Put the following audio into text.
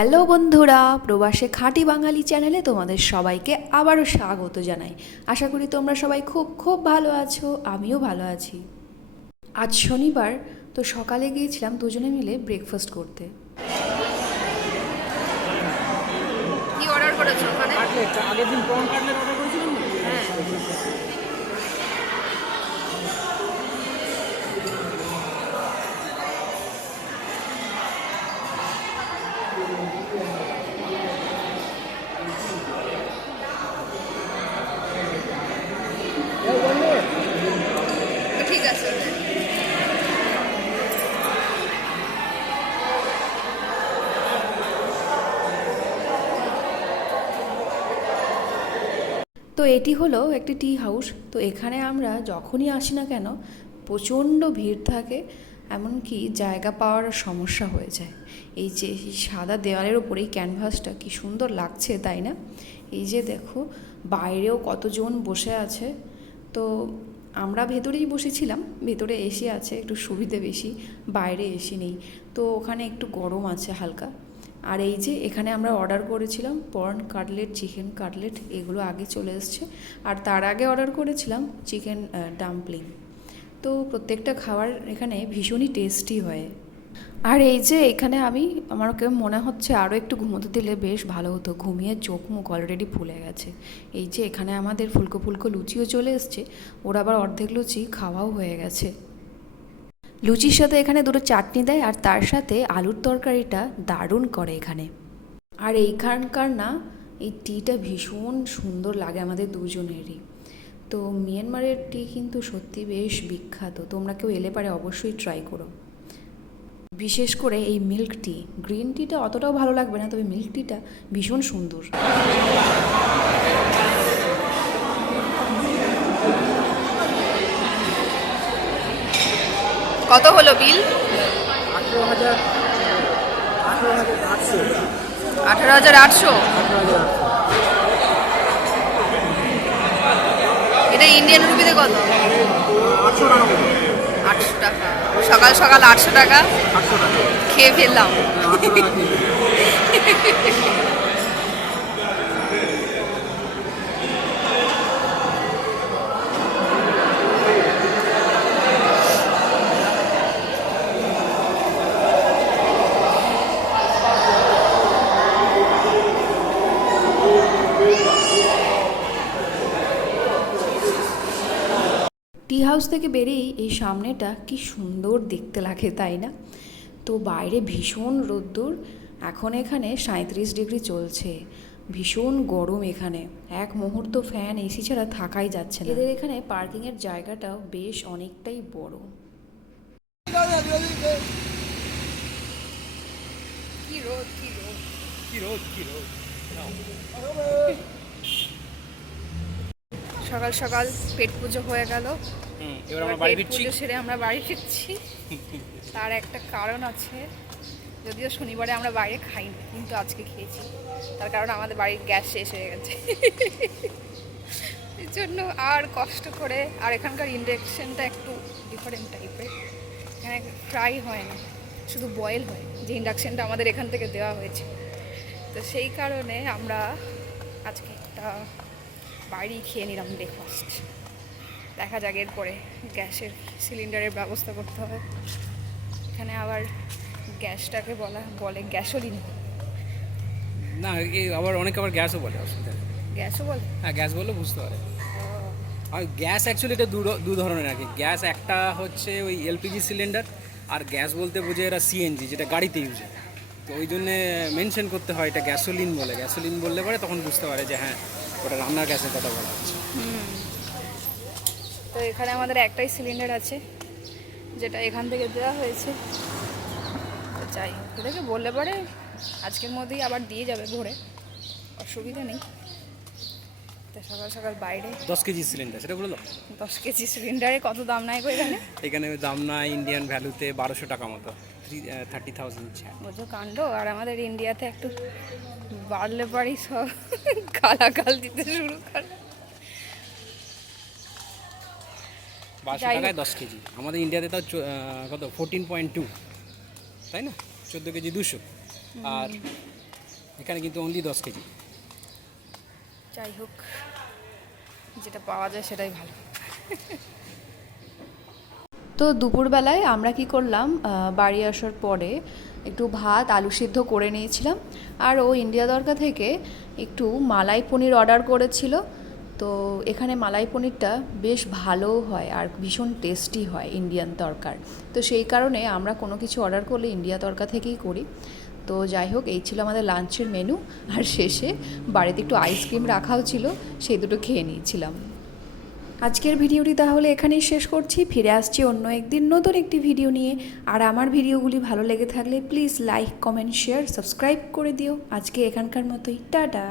Hello বন্ধুরা প্রবাসে খাঁটি বাঙালি চ্যানেলে তোমাদের সবাইকে আবারও স্বাগত জানাই। আশা করি তোমরা সবাই খুব খুব ভালো আছো আমিও ভালো আছি। আজ শনিবার তো সকালে গিয়েছিলাম দুজনে মিলে ব্রেকফাস্ট করতে। কি অর্ডার করেছ ওখানে? আগের দিন প্রন কাটলেট অর্ডার করেছিলাম হ্যাঁ। তো এটি হলো একটি টি হাউস তো এখানে আমরা যখনই আসি না কেন, প্রচণ্ড ভিড় থাকে, এমনকি জায়গা পাওয়ার সমস্যা হয়ে যায়। এই যে সাদা দেওয়ালের ওপরে এই ক্যানভাসটা, কি সুন্দর লাগছে, তাই না? এই যে দেখো, বাইরেও কতজন বসে আছে। তো আমরা ভেতরেই বসেছিলাম, ভেতরে এসি আছে, একটু সুবিধে বেশি, বাইরে এসি নেই। তো ওখানে একটু গরম আছে হালকা। আর এই যে এখানে আমরা অর্ডার করেছিলাম পর্ন কাটলেট চিকেন কাটলেট এগুলো আগে চলে এসছে। আর তার আগে অর্ডার করেছিলাম চিকেন ডাম্পলিং তো প্রত্যেকটা খাবার এখানে ভীষণই টেস্টি হয়। আর এই যে এখানে আমি আমাকে মনে হচ্ছে আরও একটু ঘুমোতে দিলে বেশ ভালো হতো। ঘুমিয়ে চোখ মুখ অলরেডি ফুলে গেছে। এই যে এখানে আমাদের ফুলকো ফুলকো লুচিও চলে এসছে। ওর আবার অর্ধেক লুচি খাওয়াও হয়ে গেছে। লুচির সাথে এখানে দুটো চাটনি দেয় আর তার সাথে আলুর তরকারিটা দারুণ করে এখানে। আর এইখানকার না, এই টিটা ভীষণ সুন্দর লাগে আমাদের দুজনেরই। তো মিয়ানমারের টি কিন্তু সত্যি বেশ বিখ্যাত। তোমরা কেউ এলে পারে অবশ্যই ট্রাই করো। বিশেষ করে এই মিল্ক টি গ্রিন টিটা অতটাও ভালো লাগবে না, তবে মিল্ক টিটা ভীষণ সুন্দর। কত হলো বিল? আঠেরো হাজার আটশো। এটা ইন্ডিয়ান রুপিতে কত? আটশো টাকা। টাকা। সকাল সকাল আটশো টাকা খেয়ে ফেললাম। টি হাউস থেকে বেরিয়েই এই সামনেটা কি সুন্দর দেখতে লাগে তাই না? তো বাইরে ভীষণ রোদ্দুর এখন এখানে সাঁত্রিশ ডিগ্রি চলছে ভীষণ গরম এখানে এক মুহূর্ত ফ্যান এসি ছাড়া থাকাই যাচ্ছে না। এদের এখানে পার্কিংয়ের জায়গাটাও বেশ অনেকটাই বড়। কি রোদ কি রোদ। কি রোদ কি রোদ। সকাল সকাল পেট পুজো হয়ে গেল। এবার আমরা বাড়ি পেট ফিরছি। পুজো সেরে আমরা বাড়ি ফিরছি। তার একটা কারণ আছে যদিও শনিবারে আমরা বাইরে খাইনি কিন্তু আজকে খেয়েছি। তার কারণ আমাদের বাড়ির গ্যাস শেষ হয়ে গেছে। এর জন্য আর কষ্ট করে আর এখানকার ইন্ডাকশনটা একটু ডিফারেন্ট টাইপের এখানে ফ্রাই হয় না শুধু বয়েল হয় যে ইন্ডাকশনটা আমাদের এখান থেকে দেওয়া হয়েছে। তো সেই কারণে আমরা আজকে একটা বাড়ি খেয়ে নিলাম ব্রেকফাস্ট দেখা যাক এরপরে গ্যাসের সিলিন্ডারের ব্যবস্থা করতে হবে। এখানে আবার গ্যাসটাকে বলা বলে গ্যাসোলিন না এই আবার অনেক আবার গ্যাসও বলে অসুবিধা। গ্যাসও বলে? হ্যাঁ গ্যাস বললে বুঝতে পারে। আর গ্যাস অ্যাকচুয়ালি এটা দু দু ধরনের আর কি। গ্যাস একটা হচ্ছে ওই এলপিজি সিলিন্ডার আর গ্যাস বলতে বোঝে এরা সিএনজি যেটা গাড়িতে ইউজ হয়। তো ওই জন্যে মেনশন করতে হয় এটা গ্যাসোলিন বলে। গ্যাসোলিন বললে পরে তখন বুঝতে পারে যে হ্যাঁ ওটা রান্নার গ্যাসের কথা বলা হচ্ছে। তো এখানে আমাদের একটাই সিলিন্ডার আছে, যেটা এখান থেকে দেওয়া হয়েছে। যাই হোক বললে পরে আজকের মধ্যেই আবার দিয়ে যাবে ঘরে অসুবিধা নেই। তো সকাল সকাল বাইরে। দশ কেজি সিলিন্ডার সেটা বলে দাও। দশ কেজি সিলিন্ডারে কত দাম নাই গো এখানে এখানে দাম না ইন্ডিয়ান ভ্যালুতে বারোশো টাকা মতো থ্রি থার্টি থাউজেন্ড বোঝো কাণ্ড আর আমাদের ইন্ডিয়াতে একটু বাড়লে পারি সব গালাগাল দিতে শুরু করে। বারোশো টাকায় দশ কেজি। আমাদের ইন্ডিয়াতে তাও কত? ফোরটিন পয়েন্ট টু তাই না? চোদ্দ কেজি দুশো। আর এখানে কিন্তু অনলি দশ কেজি। যাই হোক, যেটা পাওয়া যায় সেটাই ভালো। তো দুপুরবেলায় আমরা কি করলাম বাড়ি আসার পরে একটু ভাত, আলু সিদ্ধ করে নিয়েছিলাম, আর ও ইন্ডিয়া দরগা থেকে একটু মালাই পনির অর্ডার করেছিল। তো এখানে মালাই পনিরটা বেশ ভালো হয় আর ভীষণ টেস্টি হয় ইন্ডিয়ান তরকার। তো সেই কারণে আমরা কোনো কিছু অর্ডার করলে ইন্ডিয়া তরকা থেকেই করি। তো যাই হোক, এই ছিল আমাদের লাঞ্চের মেনু আর শেষে বাড়িতে একটু আইসক্রিম রাখাও ছিল, সেই দুটো খেয়ে নিয়েছিলাম। আজকের ভিডিওটি তাহলে এখানেই শেষ করছি, ফিরে আসছি অন্য একদিন নতুন একটি ভিডিও নিয়ে। আর আমার ভিডিওগুলি ভালো লেগে থাকলে please like comment share subscribe করে দিও। আজকে এখানকার মতোই, টাটা!